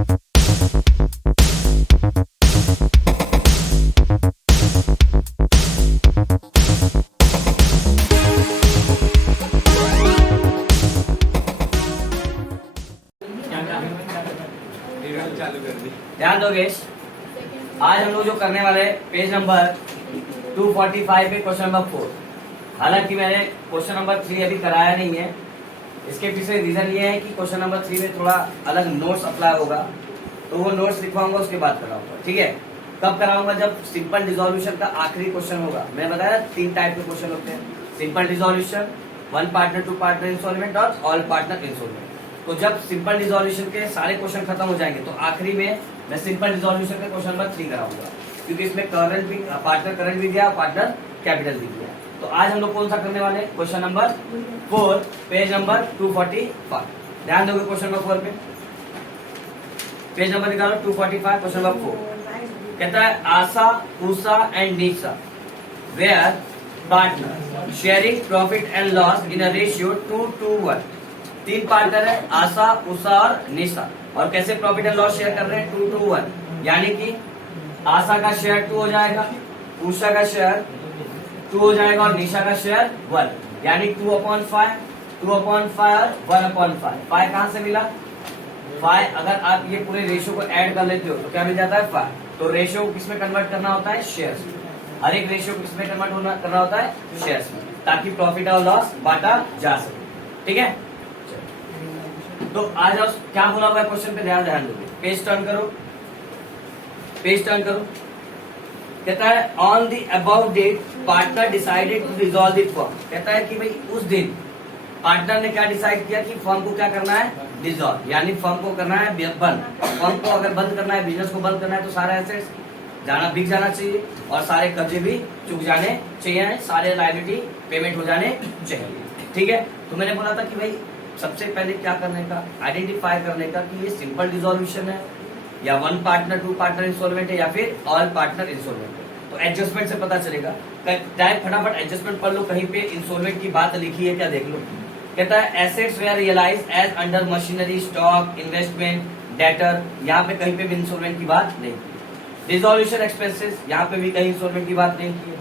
ध्यान दो गेश, आज हम लोग जो करने वाले पेज नंबर 245 पे क्वेश्चन नंबर 4। हालांकि मैंने क्वेश्चन नंबर 3 अभी कराया नहीं है, इसके पीछे रीजन ये है कि क्वेश्चन नंबर 3 में थोड़ा अलग नोट्स अप्लाई होगा, तो वो नोट्स लिखवाऊंगा, उसके बाद कराऊंगा। ठीक है, कब कराऊंगा? जब सिंपल डिसोल्यूशन का आखिरी क्वेश्चन होगा। मैंने बताया 3 टाइप के क्वेश्चन होते हैं, simple dissolution, 1 partner 2 partner insolvent और ऑल पार्टनर इंसॉल्वेंट। तो जब सिंपल डिसोल्यूशन के सारे क्वेश्चन खत्म हो जाएंगे तो आखिरी में मैं सिंपल डिसोल्यूशन के क्वेश्चन नंबर 3 कराऊंगा, क्योंकि इसमें करंट भी, पार्टनर करंट भी दिया, पार्टनर कैपिटल भी दिया। तो आज हम लोग कौन सा करने वाले? Question number 4, page number 245। ध्यान दोगे क्वेश्चन नंबर 4 पे, पेज नंबर निकालो 245, क्वेश्चन नंबर 4 कहता है Asha, Usha and Nisha were partner sharing profit and loss in a ratio 2:1। 3 partner है, आशा, उषा और निशा, और कैसे प्रॉफिट एंड लॉस शेयर कर रहे हैं? 2:1। यानी कि आशा का शेयर 2 हो जाएगा, उषा का शेयर 2 हो जाएगा और निशा का शेयर 1, यानी 2/5, 2/5 और 1/5। 5 कहां से मिला? 5 अगर आप ये पूरे रेशियो को ऐड कर लेते हो तो क्या मिल जाता है? 5। तो रेशियो को किसमें कन्वर्ट करना होता है? शेयर्स में। हर एक रेशियो को किसमें कन्वर्ट करना होता है? शेयर्स में, ताकि प्रॉफिट और लॉस बांटा जा सके। ठीक है, तो आज क्या बोला हुआ है क्वेश्चन पे ध्यान दो। पेज टर्न करो, पेज टर्न करो। कहता है on the about date partner decided to dissolve the firm. कहता है कि भाई उस दिन पार्टनर ने क्या डिसाइड किया कि फर्म को क्या करना है? डिसॉल्व, यानी फर्म को करना है बंद। फर्म को अगर बंद करना है, बिजनेस को बंद करना है, तो सारे एसेट्स बिक जाना चाहिए और सारे कर्जे भी चुक जाने चाहिए, सारे लायबिलिटी पेमेंट हो जाने चाहिए। ठीक है, तो मैंने बोला था कि भाई सबसे पहले क्या करने का? आइडेंटिफाई करने का कि ये सिंपल डिसोल्यूशन है या 1 पार्टनर 2 पार्टनर इंसॉल्वेंट है या फिर ऑल पार्टनर इंसॉल्वेंट है। तो एडजस्टमेंट से पता चलेगा। टाइप फटाफट एडजस्टमेंट पढ़ लो, कहीं पे इंसॉल्वेंट की बात लिखी है क्या देख लो। कहता है assets were realise as under machinery, stock, investment, debtor, यहाँ पे कहीं पे भी इंसॉल्वेंट की बात नहीं की। डिसोल्यूशन एक्सपेंसेस, यहाँ पे भी कहीं इंसॉल्वेंट की बात नहीं की।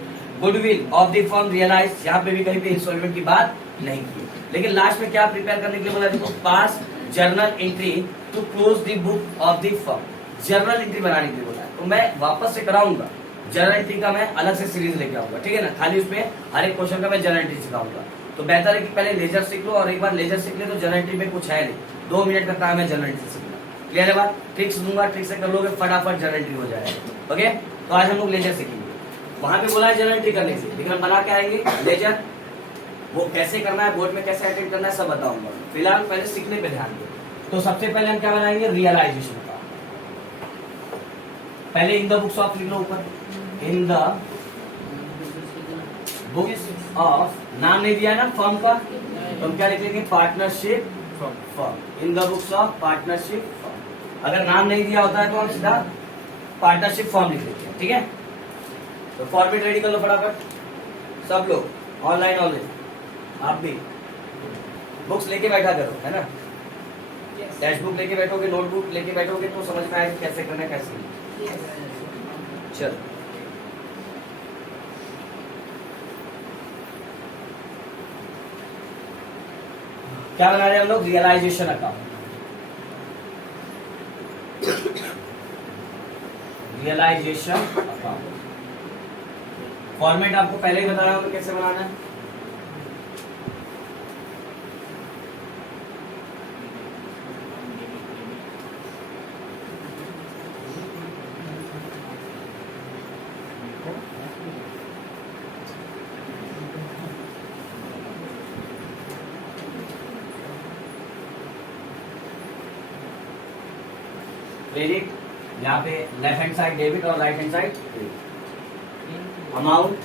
Goodwill of the firm realise, यहाँ पे भी कहीं पे इंसॉल्वेंट की बात नहीं की। लेकिन लास्ट में क्या प्रिपेयर करने के लिए बोला? देखो, pass journal entry to close the book of the firm. Journal entry बनाने के लिए बोला है, तो मैं वापस से कराऊंगा। जर्नल एंट्री का मैं अलग से सीरीज लेके आऊंगा, ठीक है ना? खाली उसमें हर एक क्वेश्चन का मैं जर्नल एंट्री सिखाऊंगा। तो बेहतर है कि पहले लेजर सीख लो, और एक बार लेजर सीख ले तो जर्नल एंट्री में कुछ है नहीं, 2 मिनट का काम है जर्नल एंट्री सीखना। क्लियर है बात? ट्रिक्स दूंगा, ट्रिक से कर लोगे, फटाफट जर्नल एंट्री हो जाएगा। ओके, तो आज हम लोग लेजर सीखेंगे। वहां पे बोला है जर्नल एंट्री करने से, लेकिन हम बना के आएंगे लेजर। वो कैसे करना है, बोर्ड में कैसे अटेंड करना है, सब बताऊंगा। फिलहाल पहले सीखने पे ध्यान दो। तो सबसे पहले हम क्या बनाएंगे? रियलाइजेशन का। पहले इन द बुक्स ऑफ लिख लो ऊपर, इन द बुक्स ऑफ, नाम नहीं दिया ना फर्म का, तो हम क्या लिखेंगे? Partnership firm. In the books of partnership firm. अगर नाम नहीं दिया होता है तो हम सीधा पार्टनरशिप फर्म लिख लेते हैं। ठीक है, तो फॉर्मेट रेडी कर लो फटाफट सब लोग, ऑनलाइन ऑनलाइन। आप भी बुक्स लेके बैठा करो, है ना? टेक्स्ट बुक लेके बैठोगे, नोटबुक लेके बैठोगे तो समझ में आएगा कैसे करना है, कैसे नहीं। चलो, क्या बना रहे हैं हम लोग? Realisation account. Realisation account format आपको पहले ही बताया होगा कैसे बनाना है। क्रेडिट, यहाँ पे लेफ्ट हैंड साइड डेबिट और right hand side credit. Amount,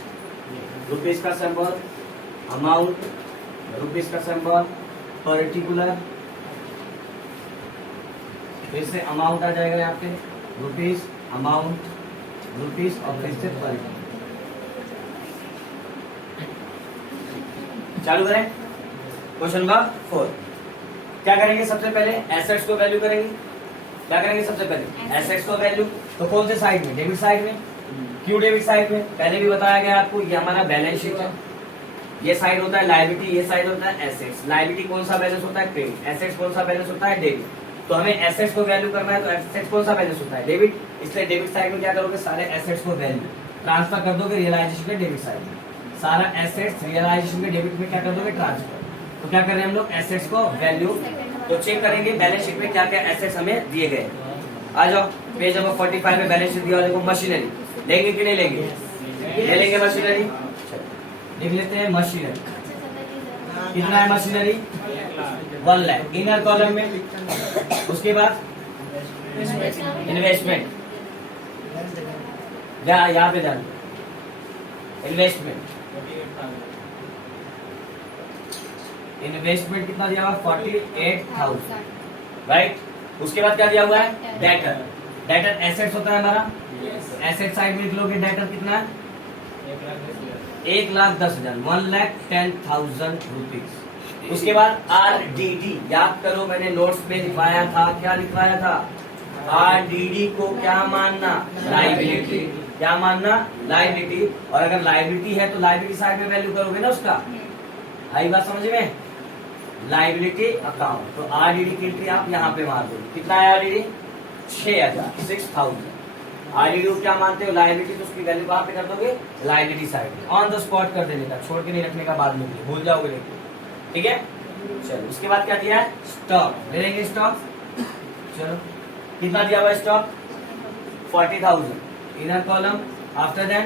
rupees का सिंबल, अमाउंट रुपीज का सिंबल, पर्टिकुलर, फिर से अमाउंट आ जाएगा यहाँ पे, रुपीज, अमाउंट, रुपीज और फिर से पर्टिकुलर। चालू करें क्वेश्चन नंबर 4। क्या करेंगे? सबसे पहले एसेट्स को वैल्यू करेंगे। क्या करेंगे सबसे पहले एसेट्स को वैल्यू, तो कौन से साइड में, डेबिट साइड में। क्यों डेबिट साइड में, पहले भी बताया गया आपको, ये हमारा बैलेंस शीट है, ये साइड होता है लायबिलिटी, ये साइड होता है एसेट्स। लायबिलिटी कौन सा बैलेंस होता है, क्रेडिट। एसेट्स कौन सा बैलेंस होता है, डेबिट। तो हमें एसेट्स को वैल्यू करना है, तो एसेट्स कौन सा बैलेंस होता है, डेबिट। इसलिए डेबिट साइड में क्या करोगे, सारे एसेट्स को वैल्यू ट्रांसफर कर दोगे रियलाइजेशन के डेबिट साइड में। सारा एसेट्स रियलाइजेशन के डेबिट में क्या कर दोगे, ट्रांसफर। तो क्या कर रहे हैं हम लोग, एसेट्स को वैल्यू। तो चेक करेंगे बैलेंस शीट में क्या क्या एसेट्स हमें दिए गए। आ जाओ पेज नंबर 45 में बैलेंस शीट दिया, देखो मशीनरी लेंगे कि नहीं लेंगे, ले लेंगे मशीनरी। लिख लेते हैं मशीनरी, कितना है मशीनरी, 1 लाख इनर कॉलम में। उसके बाद इन्वेस्टमेंट, यहाँ पे ध्यान, इन्वेस्टमेंट कितना दिया हुआ, 48,000, राइट। उसके बाद क्या दिया हुआ है, डेटर। डेटर एसेट्स होता है हमारा, एसेट साइड में लिख लोगे डेटर कितना है, 1,10,000, 1,10,000 रुपीज। उसके बाद RDD, याद करो मैंने नोट्स में लिखवाया था, क्या लिखवाया था, RDD को क्या मानना, लाइबिलिटी। क्या मानना, लाइबिलिटी। और अगर लाइबिलिटी है तो लाइबिलिटी साइड में वैल्यू करोगे ना उसका, आई बात समझ में, लाइबिलिटी अकाउंट। तो RDD की एंट्री आप यहाँ पे मार दो, कितना है RDD, 6,000, 6,000। RDD को क्या मानते हो, लाइबिलिटी, तो उसकी वैल्यू कहाँ पे कर दोगे, लाइबिलिटी साइड में। ऑन द स्पॉट कर देने का, छोड़ के नहीं रखने का, बाद में भूल जाओगे लेकिन, ठीक है। चलो उसके बाद क्या दिया है, स्टॉक ले लेंगे, स्टॉक। चलो कितना दिया हुआ stock, 40,000 inner column. After then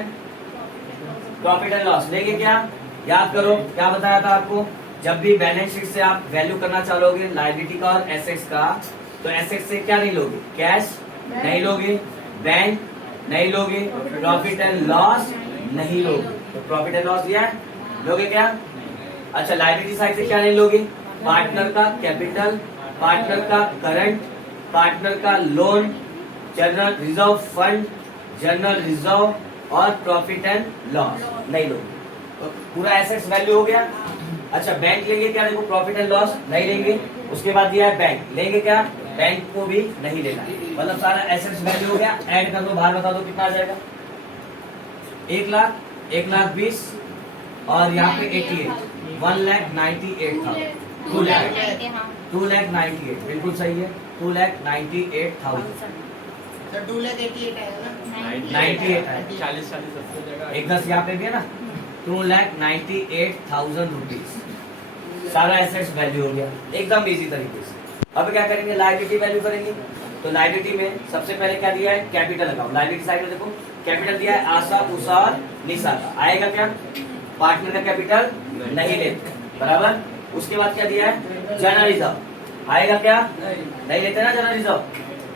profit and loss लेंगे, क्या याद करो, क्या बताया था आपको, जब भी बैलेंस शीट से आप वैल्यू करना चाहोगे लाइबिलिटी का और एसेट्स का, तो एसेट्स से क्या नहीं लोगे, कैश नहीं लोगे, बैंक नहीं लोगे, प्रॉफिट एंड लॉस नहीं लोगे। तो प्रॉफिट एंड लॉस दिया है, लोगे क्या। अच्छा लाइबिलिटी साइड से क्या नहीं लोगे, पार्टनर का कैपिटल, पार्टनर का करंट, पार्टनर का loan, general reserve fund, general reserve और प्रॉफिट एंड लॉस नहीं लोगे। तो पूरा एसेट्स वैल्यू हो गया। अच्छा बैंक लेंगे क्या, देखो प्रॉफिट एंड लॉस नहीं लेंगे। उसके बाद दिया है बैंक, लेंगे क्या, बैंक को भी नहीं लेना, मतलब सारा एसेट्स वैल्यू हो गया। ऐड कर दो, बाहर बता दो कितना आ जाएगा, 1 लाख, 1,20,000 और यहाँ पे 88, 1,98,000, 2,98,000 बिल्कुल सही है, 2,98,000, 2,88,000 आएगा ना, 98 है, 40 80 एक 10 यहाँ पे भी है ना, 2,98,000 रुपीज सारा एसेट्स वैल्यू हो गया, एकदम इजी तरीके से। अब क्या करेंगे, लायबिलिटी वैल्यू करेंगे। तो लायबिलिटी में सबसे पहले क्या दिया है, कैपिटल अकाउंट। लायबिलिटी साइड में देखो कैपिटल दिया है, आशा उषा और निशा का, आएगा क्या, पार्टनर का कैपिटल नहीं लेते, बराबर। उसके बाद क्या दिया है, जनरल रिजर्व, आएगा क्या, नहीं लेते ना जनरल रिजर्व,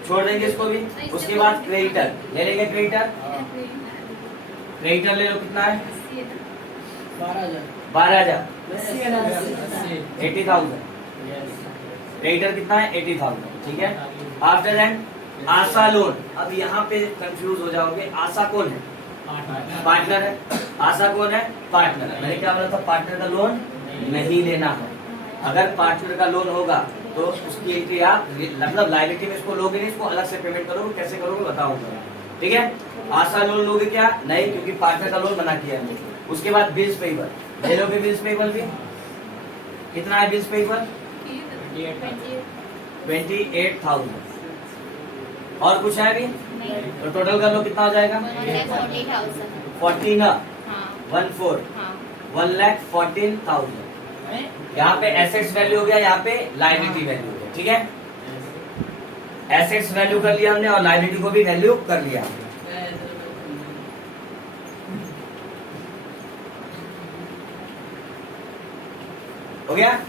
छोड़ देंगे इसको भी। उसके बाद क्रेडिटर ले लेंगे, क्रेडिटर ले लो, कितना है, 12,000, 80,000, क्रेडिटर कितना है, 80,000, ठीक है। आफ्टर दैट आशा लोन, अब यहाँ पे कंफ्यूज हो जाओगे, आशा कौन है, पार्टनर है, आशा कौन है, पार्टनर है। मैंने क्या बोला था, पार्टनर का लोन नहीं लेना है। अगर पार्टनर का लोन होगा तो उसकी एंट्री आप मतलब लायबिलिटी में इसको लोगे नहीं, इसको अलग से पेमेंट करोगे, कैसे करोगे बताऊंगा, ठीक है। आशा लोन लोगे क्या, नहीं, क्योंकि पार्टनर का लोन मना किया है। उसके बाद बिल्स पेबल ले लोगे, बिल्स पेबल भी कितना है, बिल्स पेबल 28,000। और कुछ है अभी, तो टोटल कर लो, कितना हो जाएगा, 14 ना, 14, 1,14,000। यहाँ पे एसेट्स वैल्यू हो गया, यहाँ पे लायबिलिटी वैल्यू हो गया, ठीक है। एसेट्स वैल्यू कर लिया हमने और लायबिलिटी को भी वैल्यू कर लिया। हो गया,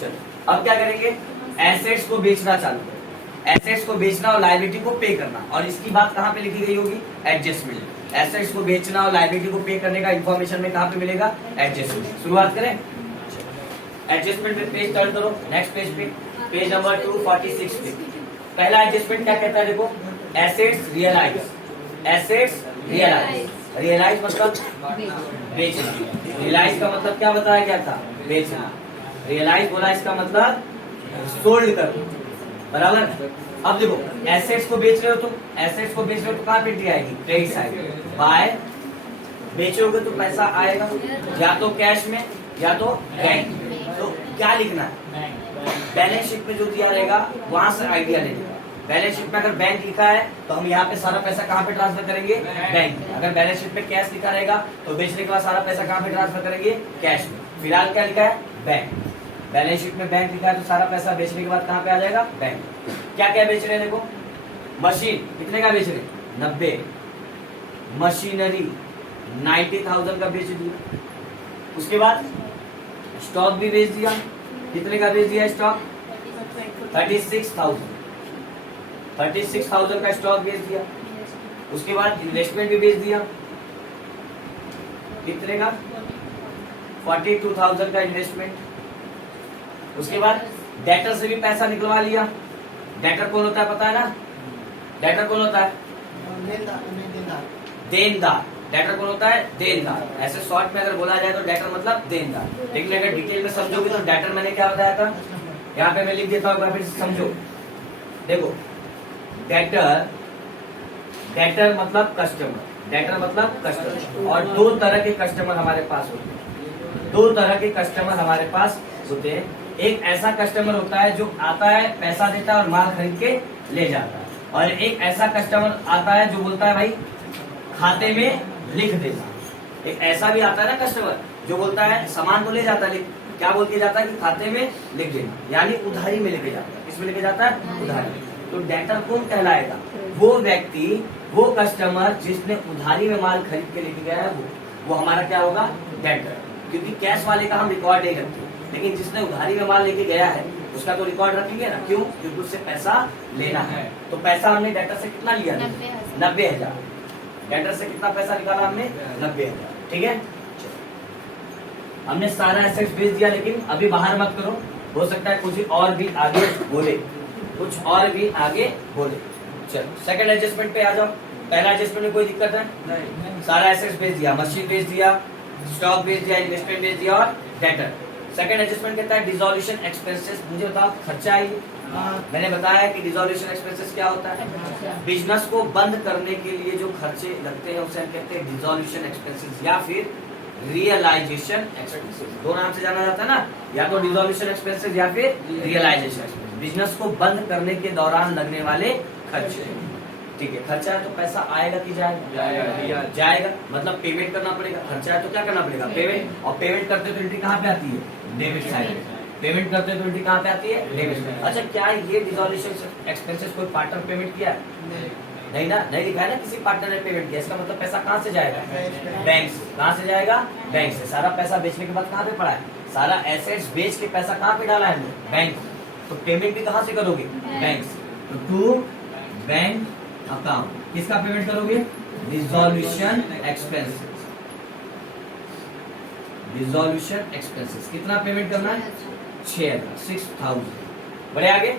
चलो अब क्या करेंगे, एसेट्स को बेचना चालू करें। एसेट्स को बेचना और लायबिलिटी को पे करना, और इसकी बात कहाँ पे लिखी गई होगी, एडजस्टमेंट। एसेट्स को बेचना और लायबिलिटी को पे करने का इंफॉर्मेशन में कहाँ पे मिलेगा, एडजस्टमेंट। शुरुआत करें, एडजस्टमेंट पे पेज टर्न करो, नेक्स्ट पेज पे, पेज नंबर 246 पे। पहला एडजस्टमेंट क्या कहता है, देखो assets realise, assets realise, realise मतलब बेचना, रियलाइज का मतलब क्या बताया गया था, बेचना। रियलाइज बोला, इसका मतलब सोल्ड कर, बराबर। अब देखो एसेट्स को बेच रहे हो तुम, एसेट्स को बेच रहे हो तो कहाँ पे एंट्री आएगी? Credit side. बाय बेचोगे तो पैसा आएगा या तो कैश में या तो बैंक में। तो क्या लिखना है? बैलेंस शीट में जो दिया रहेगा वहां से आइडिया ले लेगा। बैलेंस शीट में अगर बैंक लिखा है तो हम यहाँ पे सारा पैसा कहाँ पे ट्रांसफर करेंगे? बैंक में। अगर बैलेंस शीट में कैश लिखा रहेगा तो बेचने के बाद सारा पैसा कहाँ पे ट्रांसफर करेंगे? कैश में। फिलहाल क्या लिखा है? बैंक। बैलेंस शीट में बैंक लिखा है तो सारा पैसा बेचने के बाद कहाँ पे आ जाएगा? बैंक। क्या क्या बेच रहे हैं देखो, मशीन कितने का बेच रहे हैं? 90। मशीनरी 90,000 का बेच दिया। उसके बाद स्टॉक भी बेच दिया। कितने का बेच दिया स्टॉक? 36,000। 36,000 का स्टॉक बेच दिया। उसके बाद इन्वेस्टमेंट भी बेच दिया। कितने का? 42,000 का इन्वेस्टमेंट। उसके बाद डेटर से भी पैसा निकलवा लिया। डेटर कौन होता है पता है ना? डेटर कौन होता है? देनदार। डेटर कौन होता है? देनदार। ऐसे शॉर्ट में अगर बोला जाए तो डेटर मतलब देनदार, लेकिन अगर डिटेल में समझोगे तो डेटर मैंने क्या बताया था? यहाँ पे मैं लिख देता हूँ, फिर समझो। देखो डेटर, डेटर मतलब कस्टमर, डेटर मतलब कस्टमर। और दो तरह के कस्टमर हमारे पास होते हैं। दो तरह के कस्टमर हमारे पास होते हैं। एक ऐसा कस्टमर होता है जो आता है, पैसा देता है और माल खरीद के ले जाता है। और एक ऐसा कस्टमर आता है जो बोलता है भाई खाते में लिख देना। एक ऐसा भी आता है ना कस्टमर जो बोलता है सामान तो ले जाता है लेकिन क्या बोल के जाता है कि खाते में लिख देना, यानी उधारी में लेके जाता है। किसमें लेके जाता है? उधारी। तो डेटर कौन कहलाएगा? वो व्यक्ति, वो कस्टमर जिसने उधारी में माल खरीद के लेके गया है, वो हमारा क्या होगा? डेटर। क्योंकि कैश वाले का हम रिकॉर्ड नहीं रखते, लेकिन जिसने उधारी में माल लेके गया है उसका तो रिकॉर्ड रखेंगे ना। क्यों? क्योंकि उससे पैसा लेना है। तो पैसा हमने डेटर से कितना लिया? 90,000। डेटर से कितना पैसा निकाला हमने? 90,000। ठीक है, हमने सारा एसेट्स बेच दिया, लेकिन अभी बाहर मत करो, हो सकता है कुछ और भी आगे बोले, कुछ और भी आगे बोले। चलो सेकंड एडजस्टमेंट पे आ जाओ। पहला एडजस्टमेंट में कोई दिक्कत है? नहीं। सारा एसेट्स बेच दिया, मशीन बेच दिया, स्टॉक बेच दिया, इन्वेस्टमेंट बेच दिया और डेटर। सेकंड एडजस्टमेंट कहता है डिसोल्यूशन एक्सपेंसेस। मुझे बताओ खर्चा है ये? मैंने बताया कि डिसोल्यूशन एक्सपेंसेस क्या होता है? बिजनेस को बंद करने के लिए जो खर्चे लगते हैं उसे हम कहते हैं डिसोल्यूशन एक्सपेंसेस या फिर रियलाइजेशन एक्सपेंसेस। दो नाम से जाना जाता है ना, या तो डिसोल्यूशन एक्सपेंसेस या फिर रियलाइजेशन एक्सपेंसेस। बिजनेस को बंद करने के दौरान लगने वाले खर्चे। ठीक है, खर्चा है तो पैसा आएगा कि जाएगा? जाएगा, मतलब पेमेंट करना पड़ेगा। खर्चा है तो क्या करना पड़ेगा? पेमेंट। और पेमेंट करते तो एंट्री कहाँ पे आती है? Debit side. पेमेंट करते तो एंट्री कहाँ पे आती है? Debit side. अच्छा, क्या ये डिसोल्यूशन एक्सपेंसेस कोई पार्टनर पेमेंट किया है? नहीं ना, नहीं लिखा है ना किसी पार्टनर ने पेमेंट किया। इसका मतलब पैसा कहाँ से जाएगा? बैंक से। कहाँ से जाएगा? बैंक से। सारा पैसा बेचने के बाद कहाँ पे पड़ा है? सारा एसेट्स बेच के पैसा कहाँ पे डाला है हमने? बैंक। तो पेमेंट भी कहाँ से करोगे? बैंक से। तो टू बैंक अकाउंट किसका पेमेंट करोगे? Dissolution expenses. डिसोल्यूशन एक्सपेंसेस कितना पेमेंट करना है? 6,000। बड़े आगे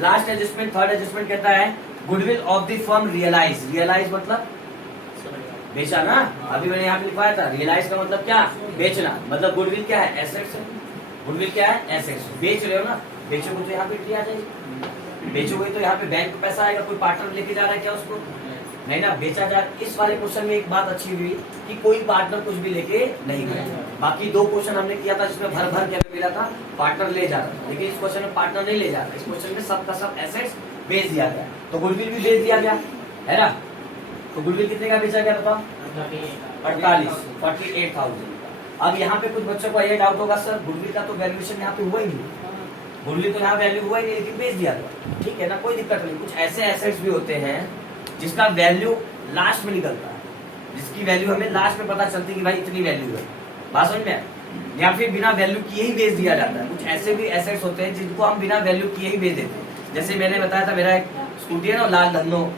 लास्ट एडजस्टमेंट, थर्ड एडजस्टमेंट कहता है goodwill of the firm realise. Realise मतलब बेचा ना, अभी मैंने यहाँ पे लिखवाया था। रियलाइज का मतलब क्या? बेचना। मतलब गुडविल क्या है? एसेट्स है। गुडविल क्या है? एसेट्स। बेच रहे हो ना, बेचोगे तो यहाँ पे एंट्री आ जाएगी। बेचोगे तो यहाँ पे बैंक का पैसा आएगा। कोई पार्टनर लेके जा रहा है क्या उसको? नहीं ना, बेचा जा। इस वाले क्वेश्चन में एक बात अच्छी हुई कि कोई पार्टनर कुछ भी लेके नहीं गया। बाकी दो क्वेश्चन हमने किया था जिसमें भर भर के मिला था पार्टनर ले जा रहा था, लेकिन इस क्वेश्चन में पार्टनर नहीं ले जा रहा। इस क्वेश्चन में सब का सब एसेट्स बेच दिया गया, तो गुडविल भी बेच दिया गया है ना। तो गुडविल कितने का बेचा गया बताओ? 48,000। अब यहाँ पे कुछ बच्चों को ये डाउट होगा, सर गुडविल का तो वैल्यूएशन यहाँ पे हुआ ही नहीं। गुडविल तो यहाँ वैल्यू हुआ ही नहीं, लेकिन बेच दिया था। ठीक है ना, कोई दिक्कत नहीं। कुछ ऐसे एसेट्स भी होते हैं जिसका वैल्यू लास्ट में निकलता है, जिसकी वैल्यू हमें लास्ट में पता चलती है कि भाई इतनी वैल्यू है। बात समझ में? या फिर बिना वैल्यू किए ही बेच दिया जाता है। कुछ ऐसे भी एसेट्स होते हैं जिनको हम बिना वैल्यू किए ही बेच देते हैं। जैसे मैंने बताया था, मेरा एक स्कूटी है ना, लाल धन्नो,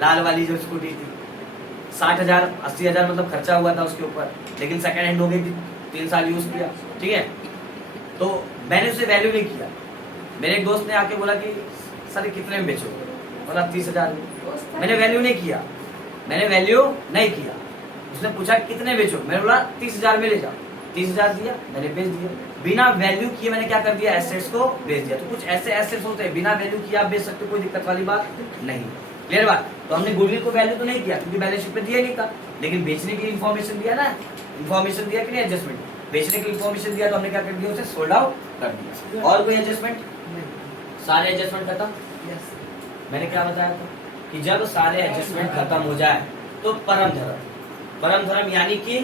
लाल वाली जो स्कूटी थी, 60,000 80,000 मतलब खर्चा हुआ था उसके ऊपर, लेकिन सेकंड हैंड हो गई थी, 3 साल यूज किया। ठीक है, तो मैंने उसे वैल्यू नहीं किया। मेरे एक दोस्त ने आके बोला कि सर कितने में बेचोगे? बोला 30,000 में। मैंने वैल्यू नहीं किया, मैंने वैल्यू नहीं किया। उसने पूछा कितने बेचो? मैंने बोला 30,000 में ले जाओ। 30,000 दिया, मैंने बेच दिया। बिना वैल्यू किए मैंने क्या कर दिया, एसेट्स को बेच दिया। तो कुछ ऐसे एसेट्स होते हैं बिना वैल्यू किए आप बेच सकते हो, कोई दिक्कत वाली बात नहीं। क्लियर बात। तो हमने गुडविल को वैल्यू तो नहीं किया क्योंकि बैलेंस शीट में दिया नहीं था, लेकिन बेचने की इन्फॉर्मेशन दिया ना, इन्फॉर्मेशन दिया कि नहीं, एडजस्टमेंट बेचने की इन्फॉर्मेशन दिया तो हमने क्या कर दिया, उसे सोल्ड आउट कर दिया। और कोई एडजस्टमेंट, सारे एडजस्टमेंट खत्म। मैंने क्या बताया था कि जब सारे एडजस्टमेंट खत्म हो जाए तो परम धर्म, परम धर्म यानी कि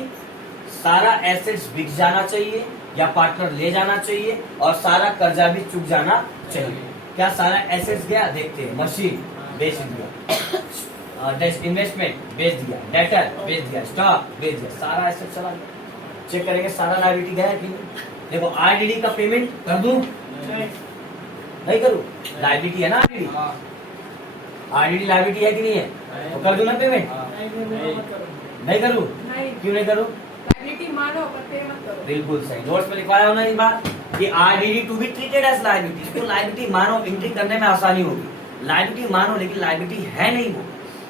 सारा एसेट्स बिक जाना चाहिए या पार्टनर ले जाना चाहिए और सारा कर्जा भी चुक जाना चाहिए। क्या सारा एसेट्स गया, देखते हैं। मशीन बेच दिया, इन्वेस्टमेंट बेच दिया, डेटर बेच दिया, स्टॉक बेच दिया, सारा एसेट चला गया। चेक करेंगे सारा लायबिलिटी गया कि नहीं। देखो आरडीडी का पेमेंट कर दूं, नहीं करूं, लायबिलिटी है ना आरडीडी, आरडीडी लायबिलिटी है कि नहीं है, तो कर दूं ना पेमेंट, नहीं करूं, क्यों नहीं करूं, मानो पर पे मत करो। बिल्कुल सही। नोट्स में लिखवाया होना इस बात कि RDD to be treated as liability, इसको लायबिलिटी मानो, एंट्री करने में आसानी होगी। लायबिलिटी मानो लेकिन लायबिलिटी है नहीं वो,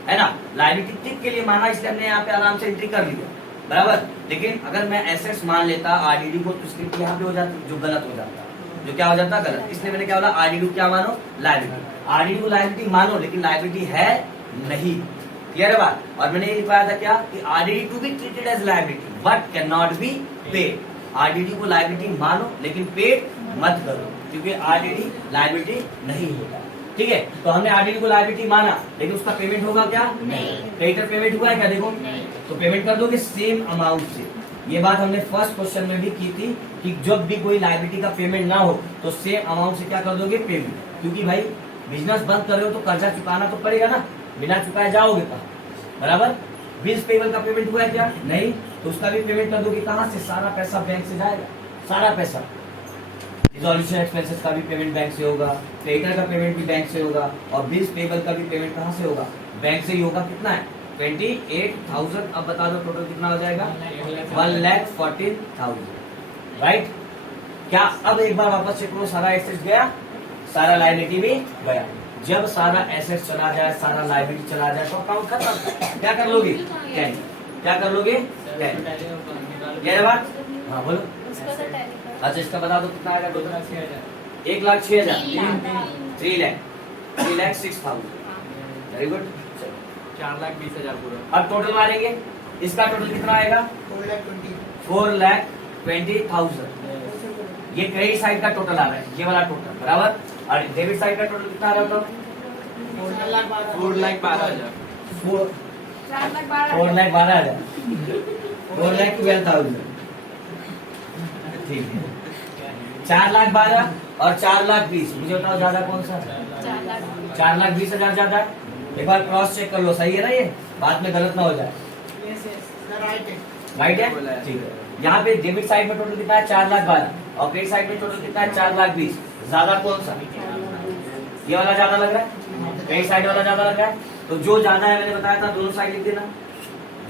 है ना। लायबिलिटी टिक के लिए माना इसलिए हमने यहाँ पे आराम से एंट्री कर लिया, बराबर। लेकिन अगर मैं एसेट्स मान लेता आरडीडी को तो स्क्रिप्ट यहाँ पे हो जाती, जो गलत हो जाता, जो क्या हो जाता, गलत। इसलिए मैंने क्या बोला, आरडीडी क्या मानो, लायबिलिटी। आरडीडी को लायबिलिटी मानो लेकिन लायबिलिटी है नहीं। क्लियर है बात। और मैंने ये लिखवाया था क्या कि RDD to be treated as liability but can not be paid. RDD को लायबिलिटी मानो लेकिन पेड मत करो क्योंकि आरडीडी लायबिलिटी नहीं होता। ठीक है, तो हमने आरडीडी को लायबिलिटी माना लेकिन उसका पेमेंट होगा क्या, नहीं। क्रेडिटर पेमेंट हुआ है क्या, देखो, तो पेमेंट कर दोगे सेम अमाउंट से। ये बात हमने फर्स्ट क्वेश्चन में भी की थी कि जब भी कोई लायबिलिटी का पेमेंट ना हो तो सेम अमाउंट से क्या कर दोगे, पेमेंट। क्योंकि भाई बिजनेस बंद कर रहे हो तो कर्जा चुकाना तो पड़ेगा ना, बिना चुकाए जाओगे कहाँ, बराबर। बिल्स पेबल का पेमेंट हुआ है क्या, नहीं, तो उसका भी पेमेंट कर दोगे। कहाँ से, सारा पैसा बैंक से जाएगा, सारा पैसा। रिजोल्यूशन एक्सपेंसेस का भी पेमेंट बैंक से होगा, क्रेडिटर का पेमेंट भी बैंक से होगा और बिल्स पेबल का भी पेमेंट कहाँ से होगा, बैंक से ही होगा। कितना है, 28,000। अब बता दो टोटल कितना हो जाएगा, 1,14,000, राइट। क्या अब एक बार वापस चेक करो, सारा एसेट्स गया, सारा लायबिलिटी भी गया। जब सारा एसेट चला जाए, सारा लायबिलिटी चला जाए तो अकाउंट खत्म। क्या कर लोगे, टैली। क्या कर लोगे, टैली। ये बात, हाँ बोलो। अच्छा इसका बता दो कितना आएगा टोटल, 1,06,000, 3,06,000। वेरी गुड, 4,20,000 पूरा। अब टोटल मारेंगे, इसका टोटल कितना आएगा, 4,20,000। ये क्रेडिट साइड का टोटल आ रहा है, ये वाला टोटल, बराबर। और डेबिट साइड का टोटल कितना आ रहा था, 4,12,000। 4,12,000, 4,12,000। ठीक है, 4,12,000 और 4,20,000। मुझे बताओ ज्यादा कौन सा, 4,20,000 ज्यादा है। एक बार क्रॉस चेक कर लो, सही है ना, ये बाद में गलत ना हो जाए, राइट है, ठीक है। यहाँ पे डेबिट साइड में टोटल कितना है, 4,12,000 और क्रेडिट साइड में टोटल कितना है, 4,20,000। ज्यादा कौन सा, ये वाला ज्यादा लग रहा है, क्रेडिट साइड वाला ज्यादा लग रहा है। तो जो ज्यादा है मैंने बताया था दोनों साइड लिख देना,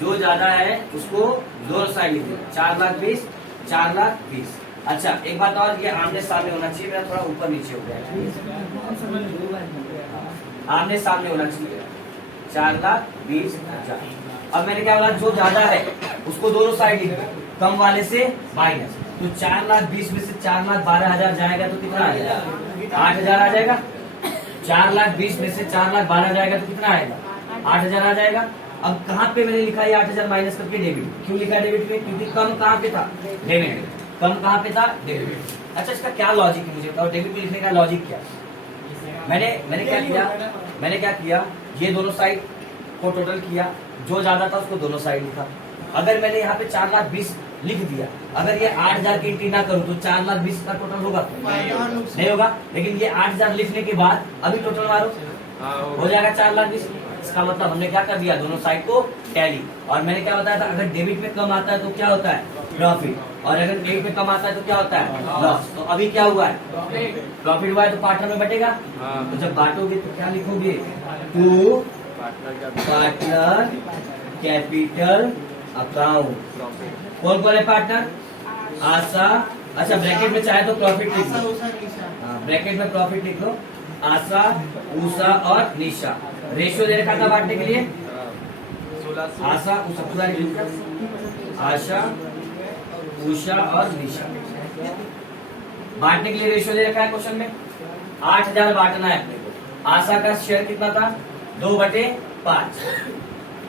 जो ज्यादा है उसको दोनों साइड लिख देना, 4,20,000, 4,20,000। अच्छा एक बात और, ये आमने सामने होना चाहिए, मेरा थोड़ा ऊपर नीचे हो गया, आमने सामने होना चाहिए, 4,20,000। अब मैंने क्या बोला, जो ज्यादा है उसको दोनों साइड लिख दो, कम वाले से माइनस। तो 4,20,000 में से 4,12,000 जाएगा तो कितना आएगा, 8,000 आ जाएगा। 4,20,000 में से 4,12,000 जाएगा तो कितना आएगा, 8,000 आ जाएगा। अब कहाँ पे मैंने लिखा है 8,000 माइनस करके डेबिट, क्यों लिखा है डेबिट में, क्योंकि कम कहाँ पे था, डेबिट। कम कहाँ पे था, डेबिट। अच्छा इसका क्या लॉजिक है मुझे बताओ, डेबिट में लिखने का लॉजिक क्या। मैंने क्या किया, ये दोनों साइड को टोटल किया, जो ज्यादा था उसको दोनों साइड लिखा। अगर मैंने यहाँ पे 4,20,000 लिख दिया, अगर ये 8,000 की एंट्री ना करूँ तो 4,20,000 का टोटल होगा, नहीं होगा। लेकिन ये 8,000 लिखने के बाद अभी टोटल मारो, हो जाएगा 4,20,000। इसका मतलब हमने क्या कर दिया, दोनों साइड को टैली। और मैंने क्या बताया था, अगर डेबिट में कम आता है तो क्या होता है, प्रॉफिट, और अगर क्रेडिट में कम आता है तो क्या होता है, लॉस। तो अभी क्या हुआ है, प्रॉफिट हुआ है तो पार्टनर में बटेगा। तो जब बांटोगे तो क्या लिखोगे, टू पार्टनर कैपिटल अकाउंट। कौन कौन है पार्टनर, आशा। अच्छा ब्रैकेट में चाहे तो प्रॉफिट लिख लो, ब्रैकेट में प्रॉफिट लिख लो, आशा, उषा और निशा। रेशियो दे रखा था बांटने के लिए, 16 आशा, उषा पूरा लिख लो, आशा, उषा और निशा। बांटने के लिए रेशियो दे रखा है क्वेश्चन में, 8000 बांटना है अपने को। आशा का शेयर कितना था, 2/5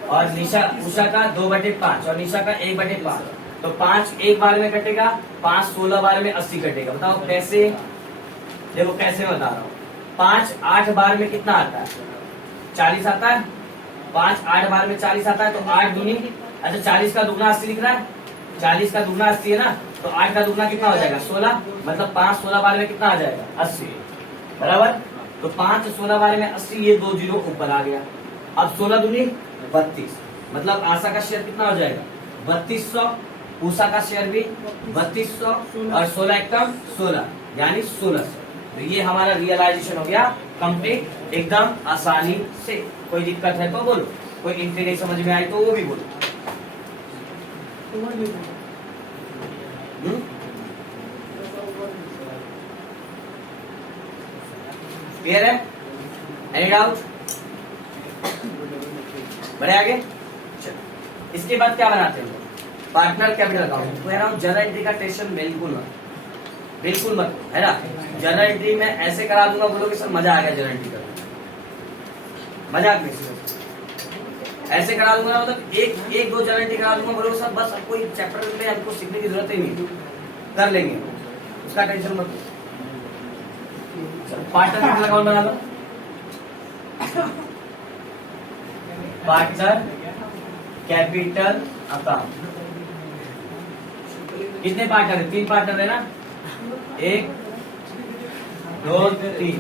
और उषा का 2/5 और निशा का 1/5। तो 5 एक बार में कटेगा, 5 16 बार में 80 कटेगा। बताओ कैसे, देखो कैसे मैं बता रहा हूँ। 5 8 बार में कितना आता है, 40 आता है। 5 8 बार में 40 आता है, तो 8 दूनी, अच्छा 40 का दुगना 80 लिख रहा है, 40 का दुगना 80 है ना, तो 8 का दुगना कितना हो जाएगा 16, मतलब 5 16 बार में कितना आ जाएगा 80, बराबर। तो 5 16 बार में 80, ये 2 जीरो ऊपर आ गया। अब 16 दूनी 32, मतलब आशा का शेयर कितना हो जाएगा 3200, उषा का शेयर भी 3200 और 16 एकम 16 यानी 1600। तो ये हमारा रियलाइजेशन हो गया कंप्लीट एकदम आसानी से। कोई दिक्कत है तो बोलो, कोई एंट्री नहीं समझ में आई तो वो भी बोलो। क्लियर है, एनी डाउट? बढ़े आगे। चलो इसके बाद क्या बनाते हैं, पार्टनर कैपिटल अकाउंट। तो जर्नल एंट्री का टेंशन बिल्कुल मत, है ना। जर्नल एंट्री में ऐसे करा दूंगा, बोलोगे सर मजा आ गया जर्नल एंट्री करना, मजाक नहीं, ऐसे करा दूंगा, मतलब एक दो जर्नल एंट्री करा दूंगा, बोलोगे सर बस कोई चैप्टर में हमको सीखने की जरूरत ही नहीं, कर लेंगे, उसका टेंशन मत लो। पार्टनर कैपिटल अकाउंट बना लो। पार्टनर कैपिटल अकाउंट कितने पार्टनर है, 3 पार्टनर है ना, 1 2 3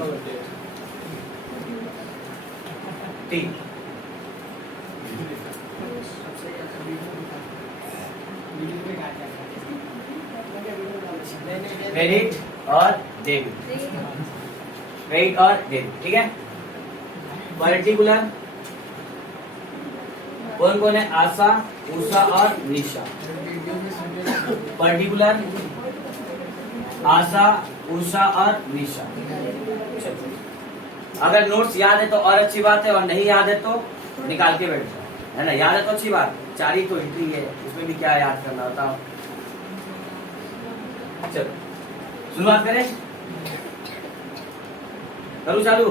3। क्रेडिट और डेबिट, क्रेडिट और डेबिट, ठीक है। पर्टिकुलर कौन कौन है, आशा उषा और निशा। पर्टिकुलर आशा उषा और निशा। अगर नोट्स याद है तो और अच्छी बात है, और नहीं याद है तो निकाल के बैठ जाओ, है ना। याद है तो अच्छी बात, 4 ही तो एंट्री है, उसमें भी क्या याद करना होता। चलो शुरुआत करें, करूँ चालू,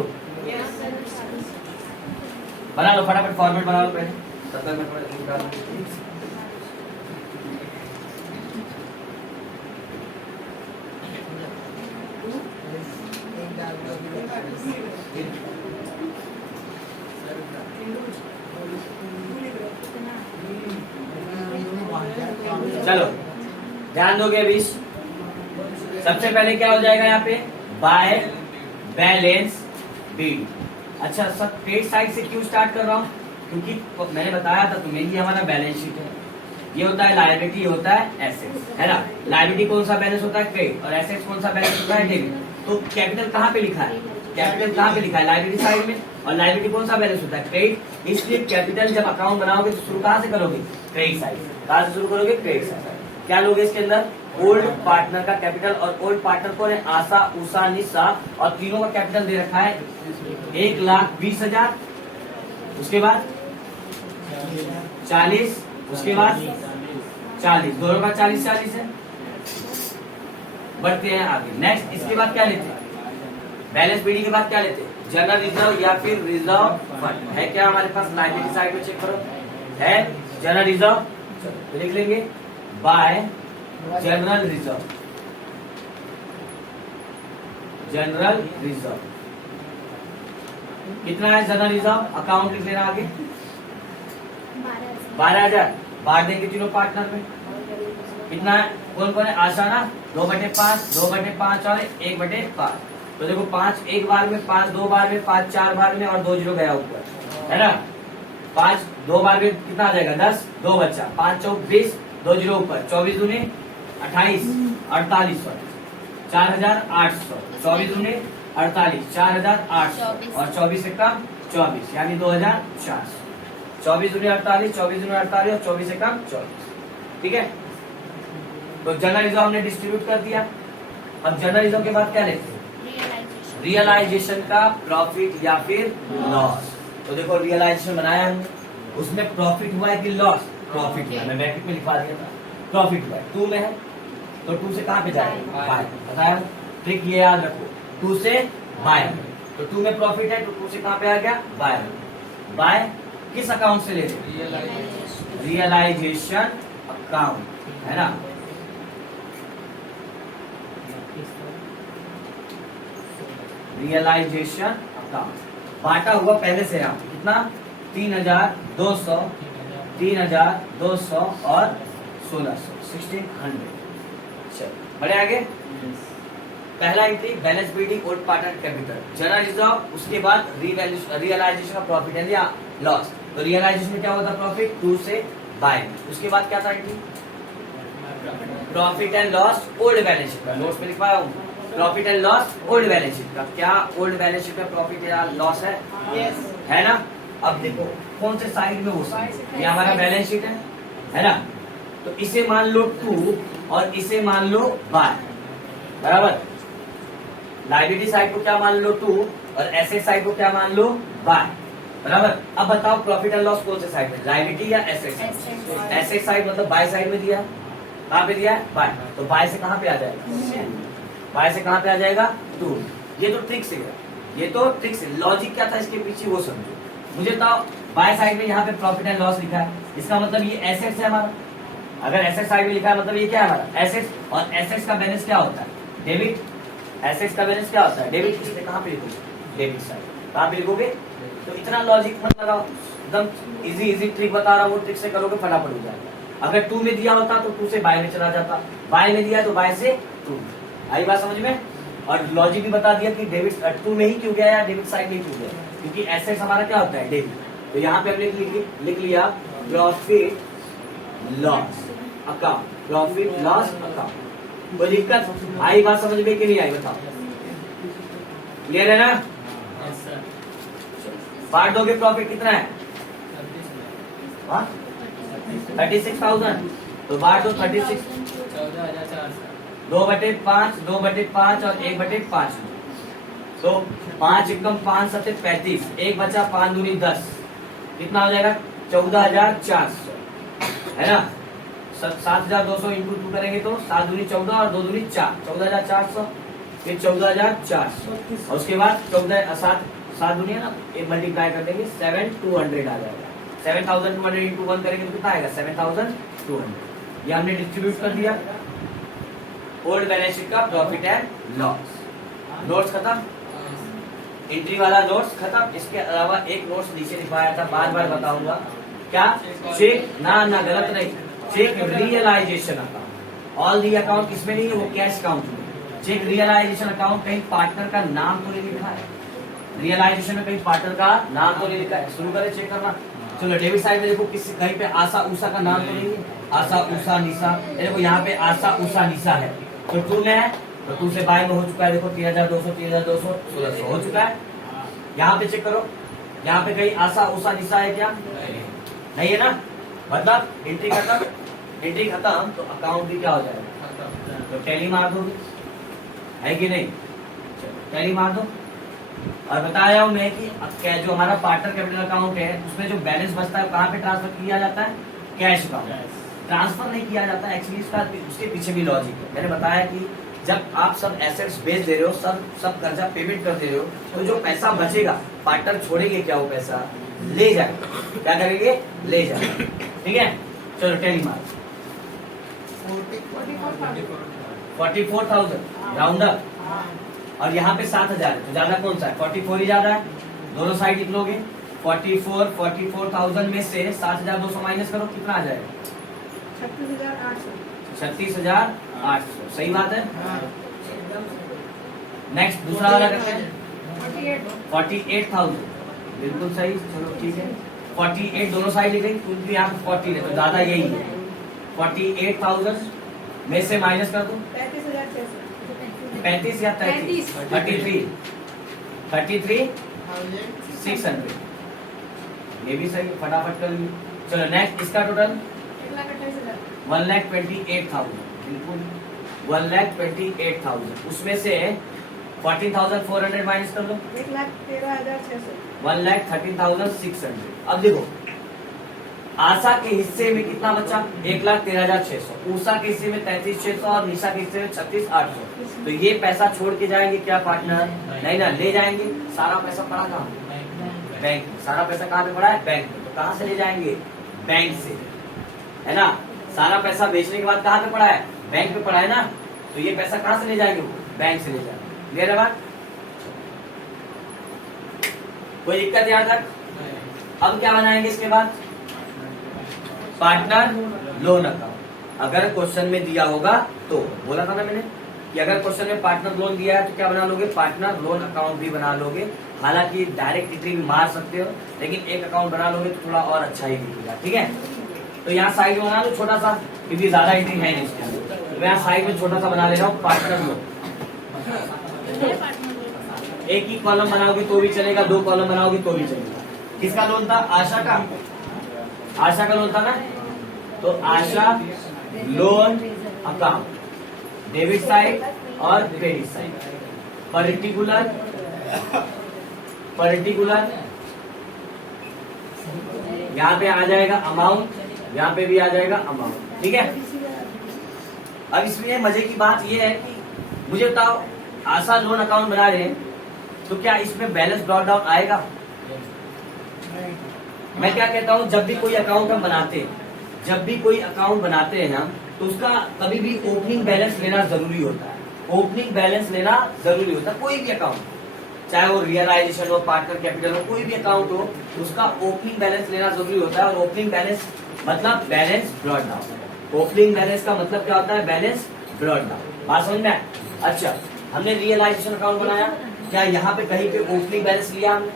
बना लो फटाफट, फॉर्मेट बना लो पहले, तब तक मैं थोड़ा निकाल चलो ध्यान दोगे अभी। सबसे पहले क्या हो जाएगा यहाँ पे, बाय बैलेंस बिल। अच्छा सर क्रेडिट साइड से क्यों स्टार्ट कर रहा हूँ, क्योंकि मैंने बताया था तुम्हें ये हमारा बैलेंस शीट है, ये होता है लायबिलिटी, ये होता है एसेट्स, है ना। लायबिलिटी कौन सा बैलेंस होता है, क्रेडिट, और एसेट्स कौन सा बैलेंस होता है, डेबिट। तो कैपिटल कहाँ पे लिखा है, कैपिटल कहाँ पे लिखा है, लायबिलिटी साइड में, और लायबिलिटी कौन सा बैलेंस होता है, क्रेडिट। इसलिए कैपिटल जब अकाउंट बनाओगे तो शुरू कहाँ से करोगे, क्रेडिट साइड, कहाँ से शुरू करोगे, क्रेडिट साइड। क्या लोगे इसके अंदर, ओल्ड पार्टनर का कैपिटल, और ओल्ड पार्टनर कौन है, आशा उषा निशा, और तीनों का कैपिटल दे रखा है 1,20,000, उसके बाद 40, उसके बाद 40, दोनों का 40 है। बढ़ते हैं आगे, नेक्स्ट इसके बाद क्या लेते हैं, बैलेंस बीडी के बाद क्या लेते हैं, जनरल रिजर्व या फिर रिजर्व फंड। है क्या हमारे पास, लायबिलिटी साइड में चेक करो, है जनरल रिजर्व, चलो लिख लेंगे bye general reserve, general reserve कितना है, जनरल रिजर्व अकाउंट लिख लेना आगे 12,000, बांट देंगे तीनों पार्टनर में। कितना है, कौन कौन है, आशा ना 2/5, 2/5 और 1/5। तो देखो 5 एक बार में, 5 2 बार में, 5 4 बार में, और 2 जीरो गया ऊपर, है ना। 5 2 बार में कितना आ जाएगा 10, 2 बचा, 5 चौक 20, 2 जीरो ऊपर, 24 दूनी 28, 48 4,800, 24 दूनी 48, 4,800, और 24 एक कम 24 यानी 2,400। 24 दूनी 48, 24 दूनी 48 और 24 एक कम 24, ठीक है। तो जनरल रिजर्व हमने डिस्ट्रीब्यूट कर दिया। अब जनरल रिजर्व के बाद क्या लेते हैं, रियलाइजेशन का प्रॉफिट या फिर लॉस। तो देखो रियलाइजेशन बनाया हमने, उसमें प्रॉफिट हुआ है कि लॉस, प्रॉफिट हुआ, मैं ब्रैकेट में लिखवा दिया था, प्रॉफिट हुआ है, 2 में है तो 2 से कहाँ पे जाएगा, 5 बताया। ट्रिक ये याद रखो, 2 से बाय में, तो 2 में प्रॉफिट है तो 2 से कहां पे आ गया, बाय में। बाय किस अकाउंट से ले रहे, रियलाइजेशन अकाउंट, है ना। रियलाइजेशन अकाउंट बांटा हुआ पहले से यहाँ कितना, 3200, 3200 और 1600, 1600। चलो बढ़े आगे। पहला entry balance building old partner capital, general reserve, उसके बाद रियलाइजेशन का प्रॉफिट है या लॉस। तो रियलाइजेशन में क्या होता है, प्रॉफिट 2 से बाय में। उसके बाद क्या था entry, profit and loss old balance sheet का, नोट्स में लिखवाया हूँ, profit and loss old balance sheet का। क्या ओल्ड बैलेंस शीट में प्रॉफिट या लॉस है, यस है ना। अब देखो कौन से साइड में, वो ये हमारा बैलेंस शीट है ना। तो इसे मान लो 2 और इसे मान लो बाय, बराबर। लाइबिलिटी साइड को क्या मान लो 2 और एसेट साइड को क्या मान लो बाय, बराबर। अब बताओ प्रॉफिट एंड लॉस कौन से साइड में, लाइबिलिटी या एसेट साइड। एसेट साइड मतलब बाय साइड में दिया, कहाँ पे दिया है, बाय। तो बाय से कहाँ पे आ जाएगा, बाय से कहाँ पे आ जाएगा, 2। ये तो ट्रिक से है, ये तो ट्रिक से, लॉजिक क्या था इसके पीछे वो समझो। मुझे बताओ बाय साइड में यहाँ पे प्रॉफिट एंड लॉस लिखा है, इसका मतलब ये एसेट्स है हमारा। अगर एसेट साइड में लिखा है मतलब ये क्या है हमारा, एसेट्स। और एसेट्स का बैलेंस क्या होता है, डेबिट। एसेट्स का बैलेंस क्या होता है, डेबिट। इसलिए कहाँ पे लिखोगे, डेबिट साइड, कहाँ पे लिखोगे। तो इतना लॉजिक मत लगाओ, एकदम इजी ट्रिक बता रहा हूँ, वो ट्रिक से करोगे फटाफट हो जाएगा। अगर 2 में दिया होता तो 2 से बाय में चला जाता, बाय में दिया तो बाय से 2। आई बात समझ में। और लॉजिक भी बता दिया कि डेबिट 2 में ही क्यों गया या डेबिट साइड में क्यों गया, क्योंकि एसेट्स हमारा क्या होता है, डेबिट। तो यहाँ पे हमने लिख लिया profit loss account, profit loss account. कोई दिक्कत आई बात समझ में कि नहीं आई, बताओ। क्लियर है ना। बांट दोगे प्रॉफिट कितना है, 36,000। तो बांट दो 36, 2/5, 2/5 और 1/5। तो 5 एकम 5 7 35, 1 बचा 5 दूनी 10, कितना हो जाएगा 14,400, है ना। 7,200 इंटू 2 करेंगे तो 7 दूनी 14 और 2 दूनी 4, 14,400, फिर 14,400 और उसके बाद 7 दूनी है ना, एक मल्टीप्लाई कर देंगे 7,200 आ जाएगा। 7,200 इंटू 1 करेंगे तो कितना आएगा 7,200। ये हमने डिस्ट्रीब्यूट कर दिया ओल्ड बैलेंस शीट का प्रॉफिट एंड लॉस। नोट्स खत्म, एंट्री वाला नोट्स खत्म। इसके अलावा एक नोट्स नीचे लिखवाया था, बार बार बताऊंगा। क्या, चेक ना गलत नहीं, check realisation account. All the account किसमें नहीं है, वो कैश अकाउंट में। चेक रियलाइजेशन अकाउंट, कहीं पार्टनर का नाम तो नहीं लिखा है, रियलाइजेशन में कहीं पार्टनर का नाम तो नहीं लिखा है। शुरू करें चेक करना। चलो डेबिट साइड में देखो, किसी कहीं पे आशा उषा का नाम तो नहीं है, आशा उषा निशा, देखो यहाँ पे आशा उषा निशा है, तो 2 में है, तो 2 से बाय में हो चुका है। देखो 3,200, 3,200, 1,600 हो चुका है। यहाँ पे चेक करो, यहाँ पे कहीं आशा उषा निशा है क्या, नहीं है ना। मतलब एंट्री खत्म, एंट्री खत्म तो अकाउंट भी क्या हो जाएगा, तो टैली मार दो, है कि नहीं। टैली मार दो। और बताया हूं मैं कि जो हमारा पार्टनर कैपिटल अकाउंट है उसमें जो बैलेंस बचता है कहाँ पे ट्रांसफर किया जाता है, कैश अकाउंट। ट्रांसफर नहीं किया जाता एक्चुअली, इसका उसके पीछे भी लॉजिक है। मैंने बताया कि जब आप सब एसेट्स बेच दे रहे हो, सब कर्जा पेमेंट कर दे रहे हो, तो जो पैसा बचेगा पार्टनर छोड़ेंगे क्या, वो पैसा ले जाएगा, क्या करेंगे, ले जाएगा। ठीक है, चलो टैली मार। 44,000 राउंड अप, और यहाँ पे 7,000 है, तो ज्यादा कौन सा है, 44 ही ज्यादा है। दोनों साइड लिख लोगे, 44,000 में से 7,200 माइनस करो, कितना आ जाएगा 36,800। 36,800। सही बात है। नेक्स्ट दूसरा वाला करते हैं, 48,000, बिल्कुल सही। चलो ठीक है, 48 दोनों साइड लिखेंगे क्योंकि यहाँ पे 40 है, तो ज्यादा यही है। 48,000 में से माइनस कर दो 35,600। 35 या 33, 33,600, ये भी सही, फटाफट कर ली। चलो नेक्स्ट, इसका टोटल 1,28,000। 1,28,000, बिल्कुल 1,28,000। उसमें से 14,400 माइनस कर लो, 1,13,600। 1,13,600। अब देखो आशा के हिस्से में कितना बचा? 1,13,600। उषा के हिस्से में 33,600 और निशा के हिस्से में 36,800। तो ये पैसा छोड़ के जाएंगे क्या पार्टनर? नहीं ना, ले जाएंगे। सारा पैसा पड़ा कहाँ? बैंक। सारा पैसा कहाँ पे पड़ा है? बैंक में। तो कहाँ से ले जाएंगे? बैंक से, है ना। सारा पैसा बेचने के बाद कहाँ पे पड़ा है? बैंक पे पड़ा है ना। तो ये पैसा कहाँ से ले जाएंगे? वो बैंक से ले जाएंगे। क्लियर है बात? कोई दिक्कत यहाँ तक? अब क्या बनाएंगे इसके बाद? Partner loan account. अगर क्वेश्चन में दिया होगा तो बोला था ना मैंने कि अगर क्वेश्चन में पार्टनर लोन दिया है तो क्या बना लोगे? पार्टनर लोन अकाउंट भी बना लोगे। हालांकि डायरेक्ट एंट्री भी मार सकते हो, लेकिन एक अकाउंट बना लोगे तो थोड़ा और अच्छा ही दिखेगा। ठीक है, तो यहाँ साइड में बना लो छोटा सा, क्योंकि ज्यादा एंट्री है नहीं इसके अंदर। तो मैं यहाँ साइड में छोटा सा बना ले रहा हूँ पार्टनर लोन। एक ही कॉलम बनाओगे तो भी चलेगा, 2 कॉलम बनाओगे तो भी चलेगा। किसका लोन था? आशा का। आशा का लोन था ना। तो आशा लोन अकाउंट, डेबिट साइड और क्रेडिट साइड। पर्टिकुलर यहाँ पे आ जाएगा अमाउंट, यहाँ पे भी आ जाएगा अमाउंट। ठीक है, अब इसमें मजे की बात ये है कि मुझे बताओ, आशा लोन अकाउंट बना रहे हैं तो क्या इसमें बैलेंस ब्रॉट डाउन आएगा? मैं क्या कहता हूँ, जब भी कोई अकाउंट हम बनाते हैं, हम तो उसका कभी भी ओपनिंग बैलेंस लेना जरूरी होता है। ओपनिंग बैलेंस लेना जरूरी होता है। कोई भी अकाउंट, चाहे वो रियलाइजेशन हो, पार्टनर कैपिटल हो, कोई भी अकाउंट हो, उसका ओपनिंग बैलेंस लेना जरूरी होता है। और ओपनिंग बैलेंस मतलब balance brought down. Opening balance का मतलब क्या होता है? Balance brought down. बात समझ में आए? अच्छा, हमने रियलाइजेशन अकाउंट बनाया, क्या यहाँ पे कहीं पे ओपनिंग बैलेंस लिया हमने?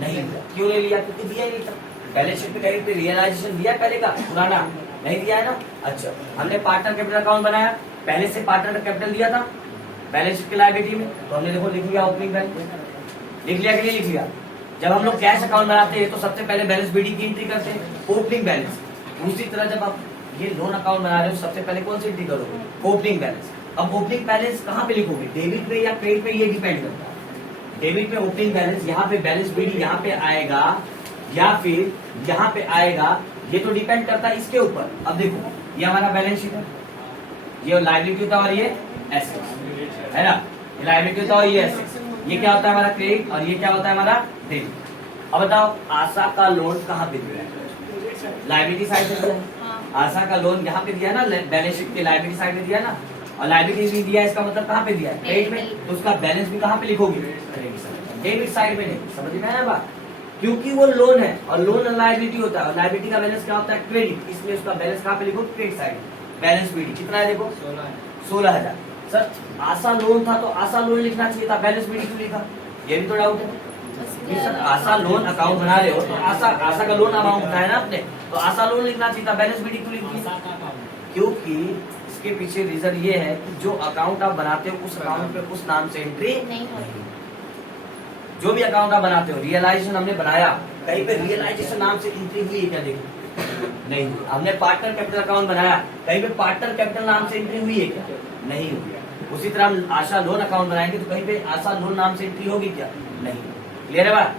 नहीं लिया। क्यों नहीं लिया? क्योंकि दिया ही नहीं था। बैलेंस शीट पे कहीं पे रियलाइजेशन दिया पहले का? पुराना नहीं दिया है ना। अच्छा, हमने पार्टनर कैपिटल अकाउंट बनाया, पहले से पार्टनर कैपिटल दिया था बैलेंस शीट की लायबिलिटी में, तो हमने देखो लिख लिया ओपनिंग बैलेंस। लिख लिया कि नहीं लिख लिया? जब हम लोग कैश अकाउंट बनाते हैं तो सबसे पहले बैलेंस बीडी की एंट्री करते हैं, ओपनिंग बैलेंस। उसी तरह जब आप ये लोन अकाउंट बना रहे हो, सबसे पहले कौन सी एंट्री करोगे? Opening balance. अब ओपनिंग बैलेंस कहाँ पे लिखोगे? डेबिट पे या क्रेडिट पे? ये डिपेंड करता है। डेबिट पे ओपनिंग बैलेंस, यहाँ पे बैलेंस बीडी यहाँ पे आएगा या फिर यहाँ पे आएगा, ये तो डिपेंड करता है इसके ऊपर। अब देखो, ये हमारा बैलेंस शीट है, ये लायबिलिटी होता है और ये एसेट्स, है ना। ये लायबिलिटी होता है और ये एसेट्स। ये क्या होता है? हमारा क्रेडिट। और ये क्या होता है? हमारा डेबिट। अब बताओ, आशा का लोन कहाँ पे दिया है? लायबिलिटी साइड पे दिया है। आशा का लोन यहाँ पे दिया ना, बैलेंस शीट के लायबिलिटी साइड में दिया ना। और लायबिलिटी भी दिया है, इसका मतलब कहाँ पे दिया है? क्रेडिट में। तो उसका बैलेंस भी कहाँ पे लिखोगे? डेबिट साइड में नहीं। समझ में आया बात? क्योंकि वो लोन है और लोन लायबिलिटी होता है, और लायबिलिटी का बैलेंस क्या होता है? क्रेडिट। इसलिए उसका बैलेंस कहाँ पे लिखो? Credit side. बैलेंस बीडी कितना है? देखो 16,000। सर, आशा लोन था तो आशा लोन लिखना चाहिए था, बैलेंस बीडी क्यों लिखा? ये भी तो डाउट है। सर, आशा लोन अकाउंट बना रहे हो तो आशा का लोन अमाउंट था है ना आपने, तो आशा लोन लिखना चाहिए था, बैलेंस बीडी क्यों लिखी? क्योंकि इसके पीछे रीजन ये है कि जो अकाउंट आप बनाते हो उस अकाउंट पे उस नाम से एंट्री नहीं होती। जो भी अकाउंट आप बनाते हो, रियलाइजेशन हमने बनाया, कहीं पे रियलाइजेशन नाम से एंट्री हुई है क्या? देखो नहीं। हमने पार्टनर कैपिटल अकाउंट बनाया, कहीं पे पार्टनर कैपिटल नाम से एंट्री हुई है क्या? नहीं हुई। उसी तरह हम आशा लोन अकाउंट बनाएंगे तो कहीं पे आशा लोन नाम से एंट्री होगी क्या? नहीं। क्लियर है बात?